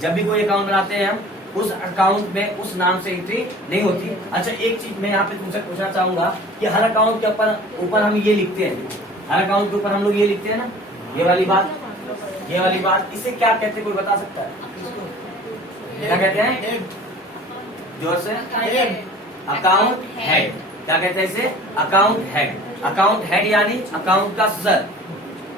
जब भी कोई अकाउंट बनाते हैं हम, उस अकाउंट में उस नाम से एंट्री नहीं होती। अच्छा, एक चीज मैं यहाँ पे तुमसे पूछना चाहूंगा कि हर अकाउंट के ऊपर हम ये लिखते हैं, हर अकाउंट के ऊपर हम लोग ये लिखते हैं ना, ये वाली बात, इसे क्या कहते हैं? कोई बता सकता है? क्या कहते हैं? जोर से। Account head. क्या कहते हैं इसे? Account head. अकाउंट हेड यानी अकाउंट का सर।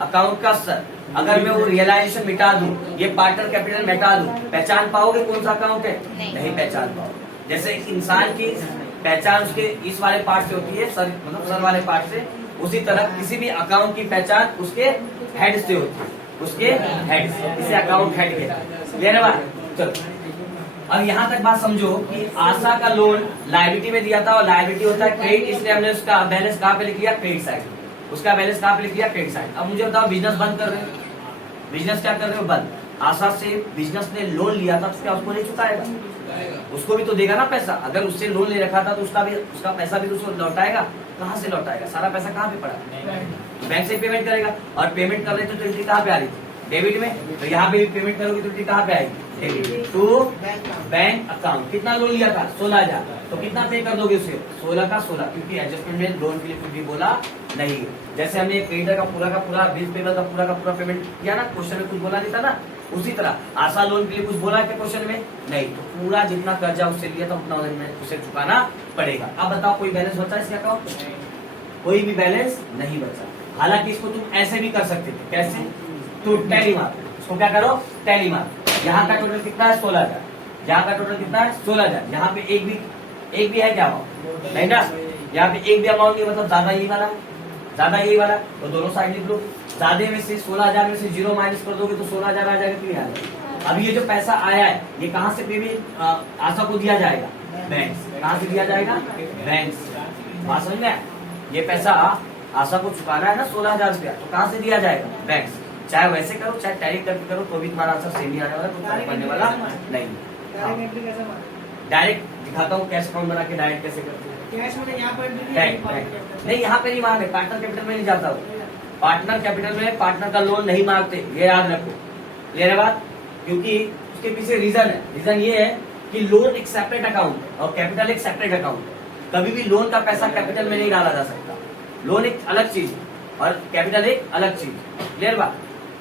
अकाउंट का सर। अगर मैं वो रियलाइजेशन मिटा दूं, ये पार्टनर कैपिटल मिटा दूं, पहचान पाओगे कौन सा अकाउंट है? नहीं पहचान पाओगे। जैसे इंसान की पहचान उसके इस वाले पार्ट से होती है, सर मतलब सर वाले पार्ट से, उसी तरह किसी भी अकाउंट की पहचान उसके हेड से होती है, उसके हेड से। इसे अकाउंट हेड कहते हैं। क्लियर है बात? चलो, अब यहाँ तक बात समझो कि आशा का लोन लायबिलिटी में दिया था और लायबिलिटी होता है क्रेडिट, इसलिए हमने उसका बैलेंस कहाँ पे लिख लिया? Credit side. उसका बैलेंस कहाँ पे लिख लिया? Credit side. अब मुझे बताओ, बिजनेस बंद कर रहे हो, बिजनेस क्या कर रहे हो? बंद। आशा से बिजनेस ने लोन लिया था तो क्या उसको नहीं चुकाएगा? उसको भी तो देगा ना पैसा। अगर उससे लोन ले रखा था तो उसका पैसा भी तो उसको लौटाएगा। कहाँ से लौटाएगा? सारा पैसा कहाँ पे पड़ा? बैंक से पेमेंट करेगा। और पेमेंट कर रहे थे तो एंट्री कहाँ पे आ रही थी? डेबिट में। तो यहाँ पे भी पेमेंट करोगे तो एंट्री कहाँ पे आएगी? Debit to bank account. कितना लोन लिया था? 16,000। तो कितना पे कर दोगे उसे? 16 का 16, क्योंकि एडजस्टमेंट में लोन के लिए कुछ भी बोला नहीं है। जैसे हमने क्रेडिटर का पूरा बिल पेबल का पूरा पेमेंट किया ना, क्वेश्चन में कुछ बोला नहीं था ना, उसी तरह आशा लोन के लिए कुछ बोला क्या क्वेश्चन में? नहीं। तो पूरा जितना कर्जा उससे लिया था उतना उसे चुकाना पड़ेगा। अब बताओ कोई बैलेंस बचा इसके अकाउंट? कोई भी बैलेंस नहीं बचा। हालांकि इसको तुम ऐसे भी कर सकते थे। कैसे? तो टैली मार, इसको क्या करो? टैली मार। यहाँ का टोटल कितना है? 16,000। यहाँ का टोटल कितना है? 16,000। यहाँ पे एक भी है क्या अमाउंट? नहीं ना। यहाँ पे एक भी अमाउंट नहीं, मतलब ज्यादा यही वाला, ज्यादा यही वाला। तो दोनों साइड लिख लो। ज्यादा में से 16,000 में से 0 माइनस कर दोगे तो 16,000 आ जाएगा कि नहीं आ जाएगा? अब ये जो पैसा आया है ये कहाँ से पेमेंट आशा को दिया जाएगा? बैंक से। कहाँ से दिया जाएगा? बैंक से। बात समझ में? ये पैसा आशा को चुकाना है ना 16,000 रुपया, तो कहाँ से दिया जाएगा? बैंक से। चाहे वैसे करो चाहे टैली करके करो तो भी तुम्हारा आंसर सेम ही आने वाला, तो फर्क पड़ने वाला नहीं। डायरेक्ट एंट्री कैसे मारे? डायरेक्ट दिखाता हूँ कैश अकाउंट बना के डायरेक्ट कैसे करते हैं। कैश में यहाँ पर एंट्री बैंक नहीं, यहाँ पे नहीं मांगे। पार्टनर कैपिटल में नहीं जाता हूँ। पार्टनर कैपिटल में पार्टनर का लोन नहीं मांगते, ये याद रखो। क्लियर है बात? क्योंकि उसके पीछे रीजन है। रीजन ये है कि लोन एक सेपरेट अकाउंट है और कैपिटल एक सेपरेट अकाउंट है। कभी भी लोन का पैसा कैपिटल में नहीं डाला जा सकता। लोन एक अलग चीज और कैपिटल एक अलग चीज। क्लियर बात?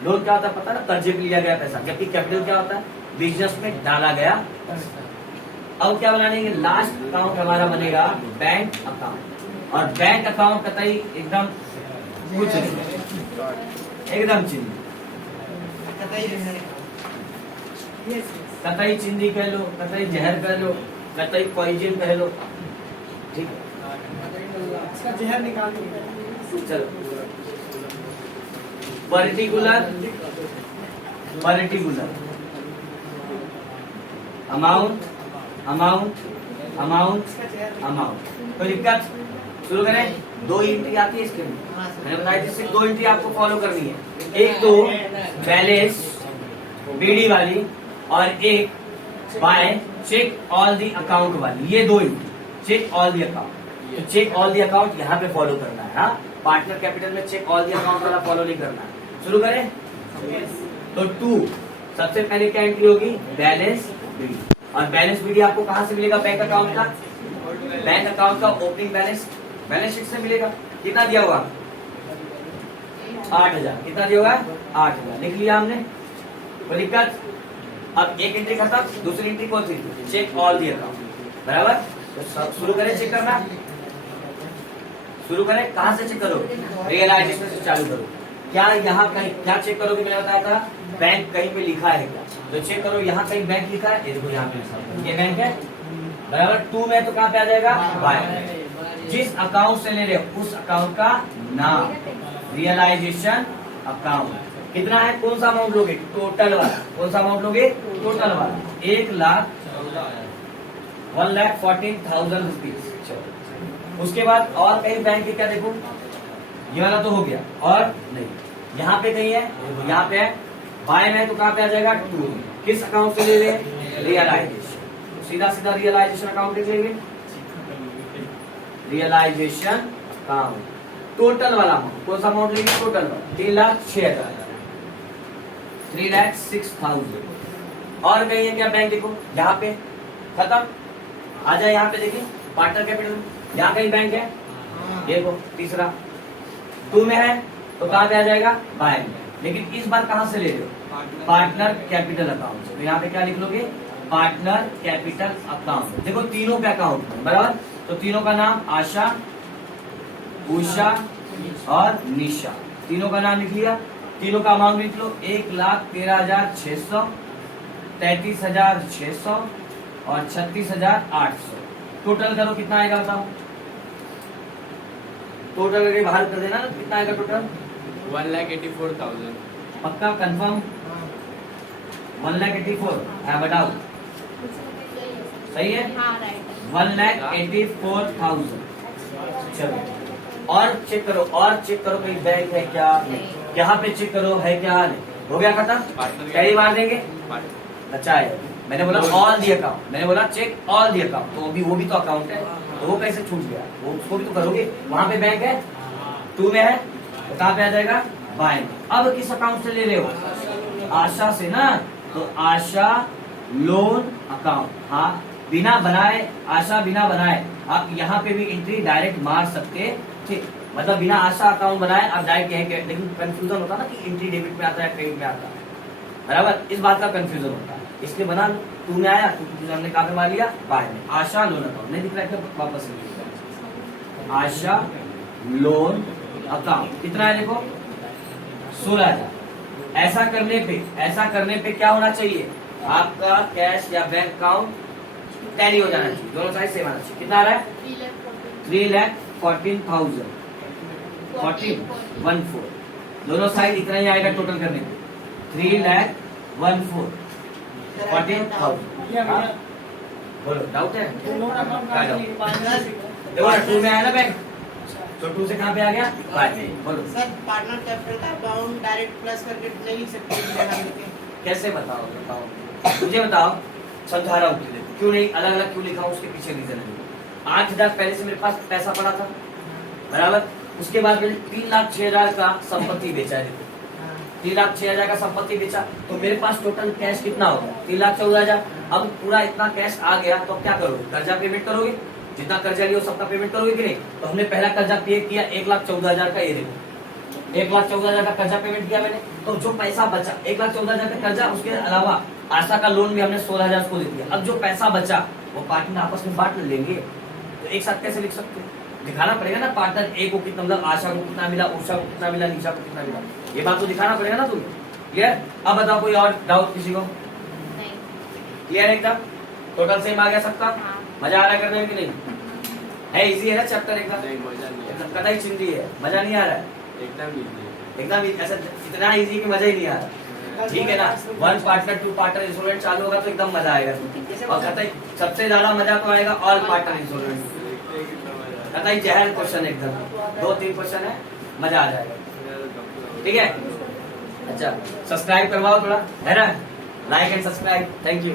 लोन क्या होता है पता है ना? कर्जे पे लिया गया पैसा, जबकि कैपिटल क्या होता है? बिजनेस में डाला गया पैसा। अब क्या बनाएंगे? लास्ट अकाउंट हमारा बनेगा बैंक अकाउंट। और बैंक अकाउंट कतई एकदम कुछ नहीं, एकदम चिन्ह, कतई चिंदी कह लो, कतई जहर कह लो, कतई पॉइजन कह लो। ठीक है, इसका जहर निकाल दो। चलो। पर्टिकुलर अमाउंट कोई दिक्कत? शुरू करें। 2 एंट्री आती है इसके में, मैंने बताया जिससे 2 एंट्री आपको फॉलो करनी है। एक तो बैलेंस बीडी वाली और एक by check all the account वाली। ये 2 entry check all the account. तो चेक ऑल दी अकाउंट यहाँ पे फॉलो करना है। हाँ, पार्टनर कैपिटल में चेक ऑल दी अकाउंट वाला फॉलो नहीं करना है। शुरू करें। तो 2 सबसे पहले क्या एंट्री होगी? Balance BD. और बैलेंस बीडी आपको कहाँ से मिलेगा? बैंक अकाउंट का। बैंक अकाउंट का ओपनिंग बैलेंस शीट से मिलेगा। कितना दिया हुआ? 8,000। कितना दिया हुआ? 8,000। लिख लिया हमने, कोई दिक्कत? अब एक एंट्री खत्म, दूसरी एंट्री कौन सी? Check all the account. बराबर? तो शुरू करें चेक करना। शुरू करें। कहाँ से चेक करो? रियलाइजेशन से चालू करो। क्या यहाँ कहीं क्या चेक करोगे? मैंने बताया था बैंक कहीं पे लिखा है क्या, तो चेक करो। यहाँ कहीं बैंक लिखा है? देखो यहाँ पे ये बैंक है। बराबर? 2 में तो कहाँ पे आ जाएगा? बाय। जिस अकाउंट से ले रहे हो उस अकाउंट का नाम रियलाइजेशन अकाउंट। कितना है? कौन सा अमाउंट लोगे? टोटल वाला। कौन सा अमाउंट लोगे? टोटल वाला। 1,14,000 रुपीज। उसके बाद और कहीं बैंक के क्या देखो? ये वाला तो हो गया और नहीं। यहाँ पे कहीं है? यहाँ पे है। बाय में तो कहाँ पे आ जाएगा? 2। किस अकाउंट से ले रहे हैं? रियलाइजेशन। सीधा सीधा रियलाइजेशन अकाउंट लिख लेंगे। रियलाइजेशन अकाउंट टोटल वाला अमाउंट। कौन सा अमाउंट लेंगे? टोटल वाला। 3,06,000। 3,06,000। और कहीं है क्या बैंक? देखो यहाँ पे खत्म। आ जाए यहाँ पे देखिए पार्टनर कैपिटल। यहाँ कहीं बैंक है? देखो तीसरा 2 में है तो कहाँ पे आ जाएगा? बाय में। लेकिन इस बार कहाँ से ले रहे हो? पार्टनर कैपिटल अकाउंट से। तो यहाँ पे क्या लिख लोगे? Partner capital account. देखो तीनों के अकाउंट है। बराबर? तो तीनों का नाम आशा, उषा और निशा। तीनों का नाम लिख लिया। तीनों का अमाउंट लिख लो। 1,13,600, 33,600 और 36,800। टोटल करो कितना आएगा बताओ? टोटल करके बाहर कर देना ना, कितना आएगा टोटल? 1,84,000। पक्का कंफर्म? 1,84,000 है। बताओ सही है? 1,84,000। चलो और चेक करो, कहीं बैंक है क्या? यहाँ पे चेक करो है क्या? नहीं। हो गया खत्म। कई बार देंगे। अच्छा है, मैंने बोला ऑल दी अकाउंट, मैंने बोला चेक ऑल दी अकाउंट, तो वो भी तो अकाउंट है, तो वो कैसे छूट गया? वो उसको भी तो करोगे। वहां पे बैंक है, 2 में है तो कहाँ पे आ जाएगा? बाय। अब किस अकाउंट से ले रहे हो? आशा से ना, तो आशा लोन अकाउंट, हाँ बिना बनाए, आशा बिना बनाए आप यहाँ पे भी एंट्री डायरेक्ट मार सकते थे, मतलब बिना आशा अकाउंट बनाए आप डायरेक्ट यही, लेकिन कंफ्यूजन होता ना कि एंट्री डेबिट में आता है क्रेडिट में आता है, बराबर, इस बात का कंफ्यूजन होता है, इसलिए बना लो। टू में आया, टू हमने कहा पे मार लिया, बाय में आशा लोन अकाउंट नहीं दिख रहा है, वापस लिख दो। आशा लोन अकाउंट कितना है देखो 16,000। ऐसा करने पे क्या होना चाहिए, आपका कैश या बैंक अकाउंट टैली हो जाना चाहिए, दोनों साइड सेम आना चाहिए। कितना आ रहा है 3,14,000, 14 दोनों साइड इतना ही आएगा टोटल करने पे, 3,14,000 भैया भैया बोलो डाउट है? लोन अकाउंट क्या डाउट? देखो का टू में आया ना बैंक, तो टू से कहाँ पे आ गया, बाय, बोलो सर पार्टनर कैपिटल का अमाउंट डायरेक्ट प्लस करके नहीं लिख सकते, कैसे बताओ मुझे बताओ, समझा रहा हूँ क्यों नहीं अलग अलग क्यों लिखा हूँ, उसके पीछे रीजन है। 8,000 पहले से मेरे पास पैसा पड़ा था, बराबर, उसके बाद मैंने 3,06,000 का संपत्ति बेचा है, 3,06,000 का संपत्ति बेचा, तो मेरे पास टोटल कैश कितना होगा 3,14,000। अब पूरा इतना कैश आ गया तो क्या करोगे, कर्जा पेमेंट करोगे, जितना कर्जा लिया सबका पेमेंट करोगे कि नहीं, तो हमने पहला कर्जा पे किया 1,14,000 का, ये देखो 1,14,000 का कर्जा पेमेंट किया मैंने, तो जो पैसा बचा 1,14,000 का कर्जा, उसके अलावा आशा का लोन भी हमने 16,000 को दे दिया। अब जो पैसा बचा वो पार्टनर आपस में बांट लेंगे, तो एक साथ कैसे लिख सकते हो, दिखाना पड़ेगा ना पार्टनर ए को कितना, मतलब आशा को कितना मिला, उषा को कितना मिला, निशा को कितना मिला, ये बात तो दिखाना पड़ेगा ना तुम्हें। क्लियर? अब बताओ कोई और डाउट किसी को? क्लियर एकदम, टोटल सेम आ गया सबका, मजा आ रहा है करने में कि नहीं? है इजी है ना चैप्टर एकदम, नहीं मजा नहीं एकदम कतई चिंदी है, मजा नहीं आ रहा है एकदम easy एकदम, ऐसा इतना इजी कि मजा ही नहीं आ रहा। ठीक है ना, 1 पार्टनर 2 पार्टनर इंस्टॉलमेंट चालू होगा तो एकदम मजा आएगा, और कतई सबसे ज्यादा मजा तो आएगा ऑल पार्टनर इंस्टॉलमेंट, कतई जहर क्वेश्चन एकदम, 2-3 क्वेश्चन है, मजा आ जाएगा। ठीक है, अच्छा सब्सक्राइब करवाओ थोड़ा, है ना, like and subscribe, thank you.